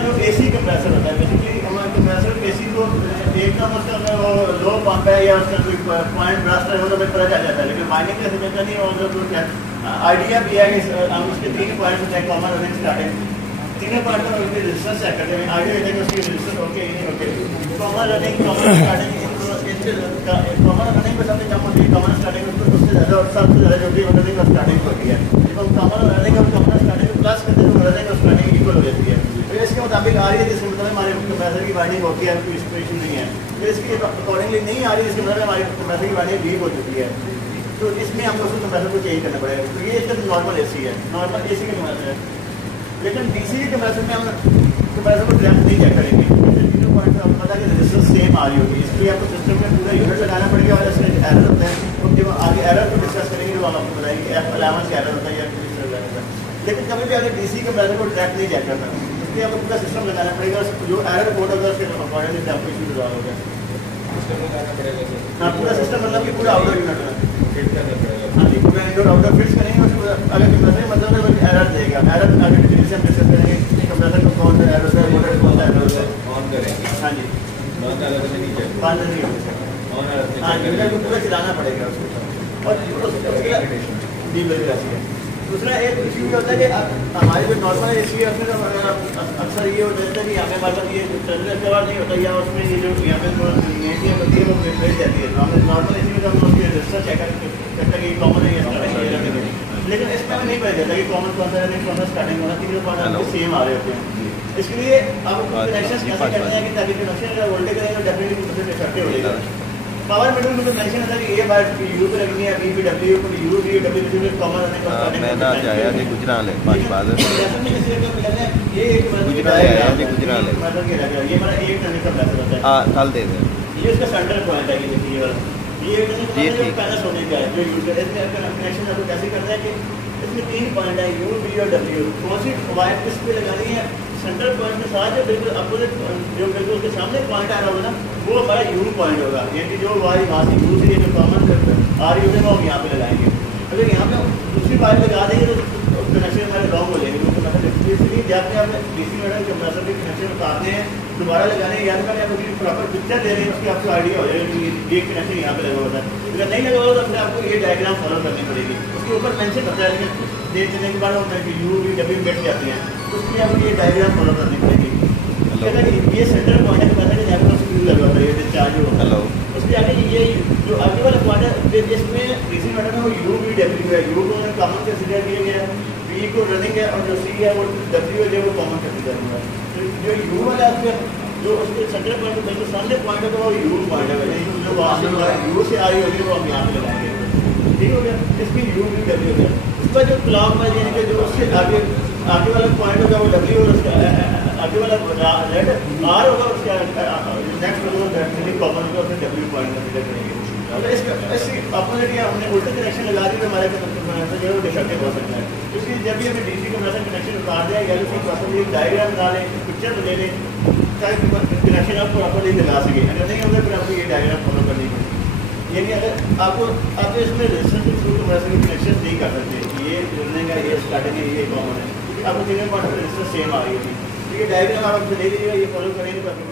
जो AC compressor होता है, बेसिकली हमारे कंप्रेसर एसी को एकदम उसका लो पंप है या उसका कोई पॉइंट ब्रस्ट है वो तो पता चल जाता है, लेकिन वाइंडिंग का समझता नहीं। और जो आइडिया भी है कि हम उसके 3 पॉइंट होते हैं, कॉमन रनिंग स्टार्टिंग 3 पॉइंट पर उसकी रेजिस्टेंस चेक करते हैं, आइडिया देते हैं कि उसकी रेजिस्टेंस ओके नहीं okay. Common running common starting common running में सबसे कम होती है, कॉमन स्टार्टिंग में सबसे ज़्यादा और सबसे ज़्यादा जो भी रनिंग और स्टार्टिंग होती है। जब हम कॉमन रनिंग और कॉमन स्टार्टिंग प्लस करते हैं तो रनिंग और स्टार्टिंग इक्वल हो जाती है। तो इसके मुताबिक आ रही है जिसके मतलब हमारे कंप्रेसर की वाइंडिंग होती है, कोई इशू नहीं है। फिर इसकी अकॉर्डिंगली नहीं आ रही, इसके मतलब हमारी कंप्रेसर की वाइंडिंग वीक हो चुकी है, तो इसमें हमको उसको कंप्रेसर को चेंज करना पड़ेगा। तो ये सिर्फ नॉर्मल एसी है, नॉर्मल एसी का कंप्रेसर है। लेकिन डीसी के कंप्रेसर में हम कंप्रेसर को ड्रैप नहीं चेक करेंगे, जीरो पॉइंट आपको पता है कि रेजिस्टेंस सेम आ रही होगी, इसलिए आपको सिस्टम में पूरा यूनिट लगाना पड़ेगा। और इसमें एरर होता है, तो जब आगे एरर को डिस्कस करेंगे तो हम आपको बताएंगे F11 से एरर होता है या किस तरह का। लेकिन कभी भी अगर डीसी कंप्रेसर को ड्रैप नहीं चेक करना, इसलिए आपको पूरा सिस्टम लगाना पड़ेगा। जो एरर कोड होगा उसके अकॉर्डिंगली आपको इशू रिजॉल्व होगा। हाँ, पूरा सिस्टम मतलब कि पूरा आउटडोर यूनिट है। हाँ जी, पूरा इंडोर आउटडोर फिक्स करेंगे। उसको अगर कंप्रेसर मतलब एरर देगा, एरर आगे डिटेल हम डिस्कस करेंगे कंप्रेसर को कौन सा एरर होता है, मोटर कौन सा एरर होता है। ऑन करेंगे। हाँ जी, बंद नहीं होता। हाँ, यूनिट को पूरा चलाना पड़ेगा उसको। और जी बिल्कुल। दूसरा एक इशू ये होता है कि हमारे जो नॉर्मल एसी है उसमें अक्सर ये होता है कि हमें हमारे पास ये टर्मिनल कवर नहीं होता, या उसमें ये जो यहाँ पे एसी होती है वो बैठ जाती है। तो हमने नॉर्मल एसी में तो हम उसकी रजिस्टर चेक करते हैं कि कॉमन है या स्टार्टिंग है, लेकिन इसमें हमें नहीं पता चलता कि कॉमन कौन सा है, कौन सा स्टार्टिंग होना, 3 पॉइंट सेम आ रहे होते हैं। इसके लिए अब कनेक्शन कैसे करना है कि ताकि कनेक्शन अगर वोल्टेज करेंगे तो डेफिनेटली कुछ इफेक्टिव हो जाएगा। पावर मीटर में तो मेंशन है कि ये बात यू पे लगनी है, बी पे डब्ल्यू पे यू बी डब्ल्यू पे कॉमन रहने का स्टार्टिंग। मैं ना जाया जी गुजराल है पांच बाद ये एक गुजराल है जी गुजराल है मतलब ये लगा ये हमारा एक टर्न का प्लस होता है। हां कल दे दे, ये इसका सेंटर पॉइंट है, ये देखिए वाला ये जो पैनल होने का है जो यूजर इसमें कनेक्शन आपको कैसे करना है कि इसमें 3 पॉइंट है यू बी और डब्ल्यू। कौन सी वायर किस पे लगानी है, सेंटर पॉइंट के साथ जो बिल्कुल अपोजिट जो बिल्कुल उसके सामने पॉइंट आ रहा होगा ना वो हमारा यू पॉइंट होगा, यानी जो वायर वहाँ से यू से जो कॉमन आ रही होगी वो हम यहाँ पे लगाएंगे। अगर यहाँ पे दूसरी वायर लगा देंगे तो कनेक्शन हमारे रॉन्ग हो जाएंगे। तो मतलब इसलिए जब भी आप डीसी मीटर कंप्रेसर के कनेक्शन उतारते हैं दोबारा लगाने या तो पहले आपको प्रॉपर पिक्चर दे रहे हैं, उसकी आपको आइडिया हो जाएगा कि ये कनेक्शन यहाँ पे लगा होता है। अगर नहीं लगा होगा तो अपने आपको ये डायग्राम फॉलो करनी पड़ेगी, उसके ऊपर मेंशन होता है, लेकिन देख देने के बाद होता है कि यू भी डब्ल्यू बैठ जाती हैं, उसके लिए आपको ये डायग्राम फॉलो करनी पड़ेगी। कहता है कि ये सेंटर पॉइंट है, पता है जहाँ पर स्क्रू लगा होता है ये डिस्चार्ज हो, उसके आगे ये जो आगे वाला पॉइंट है जिसमें डीसी मीटर में वो यू वी डब्ल्यू है, यू को कॉमन कंसीडर किया गया है, बी को रनिंग है और जो सी है वो डब्ल्यू है वो कॉमन कंसीडर हुआ है। तो जो यू वाला है जो उसके सेंटर पॉइंट पर जो सामने पॉइंट है वो यू पॉइंट है, जो वहाँ से यू से आ रही होगी वो हम यहाँ पे लगाएंगे। ठीक हो गया, इसकी यू वी डब्ल्यू हो गया। उसका जो क्लॉक वाइज यानी कि जो उससे आगे वाला पॉइंट होगा वो डब्ल्यू और उसका आगे वाला रेड आर होगा, उसका नेक्स्ट होगा कॉमन होगा उसमें डब्ल्यू पॉइंट कंसीडर करेंगे। अगर इसकी अपोजिट या हमने उल्टे कनेक्शन लगा दी तो हमारे जो है वो डिफेक्टिव हो सकता है। इसलिए जब भी हमें डीसी कंप्रेसर कनेक्शन उतार दें या फिर प्रॉपर एक डायग्राम बना लें, पिक्चर ले लें ताकि कनेक्शन आप प्रॉपरली लगा सकें। अगर नहीं होगा फिर आपको ये डायग्राम फॉलो करनी पड़ेगी। यानी अगर आप इसमें रेजिस्टेंस के थ्रू कंप्रेसर की कनेक्शन नहीं कर सकते, ये जुड़ने का ये स्टार्टिंग है ये कॉमन है, क्योंकि आपको 3 पॉइंट पर रेजिस्टेंस सेम आ रही है। ठीक है, डायग्राम आप ले लीजिएगा, ये फॉलो करेंगे तो आपको